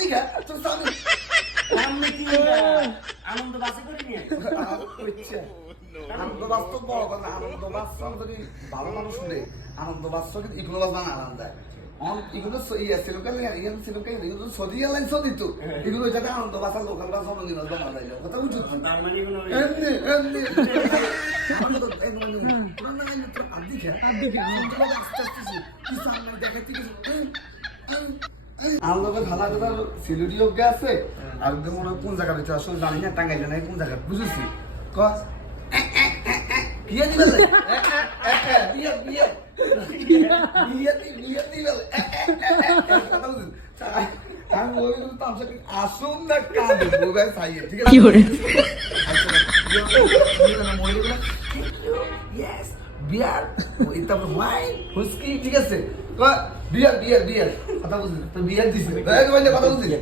দিঘা তোর সামনে সামনে কি আনন্দ বাসে করে নিয়ে আনন্দ বাস্তব বড় কথা আনন্দ বাস্তব যদি ভালো মানুষ শুনে আনন্দ বাস্তব কিন্তু ইগুলো বাস বানা আনন্দ দেয় এগুলো সৌদি এয়ারলাইন সৌদি তো এগুলো যাতে আনন্দ বাসার লোকাল বাস জন্মদিন বানা যায় কথা বুঝছো তার মানে কোনো এমনি এমনি আনন্দ দিঘা আস্তে আস্তে কি সামনে দেখাচ্ছি আনন্দকে ভালো কথা সিলেটি অজ্ঞা আছে আর মনে কোন জায়গা ভিতরে আসলে জানি না টাঙ্গাইলে নাই কোন জায়গা বুঝেছি কস বিয়ে দিবে বিয়ে বিয়ে বিয়ে বিয়ে দিবে আমি ওই তামসা আসুন না কাঁদে মোবাইল সাইয়ে ঠিক আছে কি করে ইয়েস বিয়ার এটা ওয়াইন হুস্কি ঠিক আছে বিয়ার বিয়ার বিয়ার কথা বুঝলি তো বিয়ার দিছে কথা বুঝলি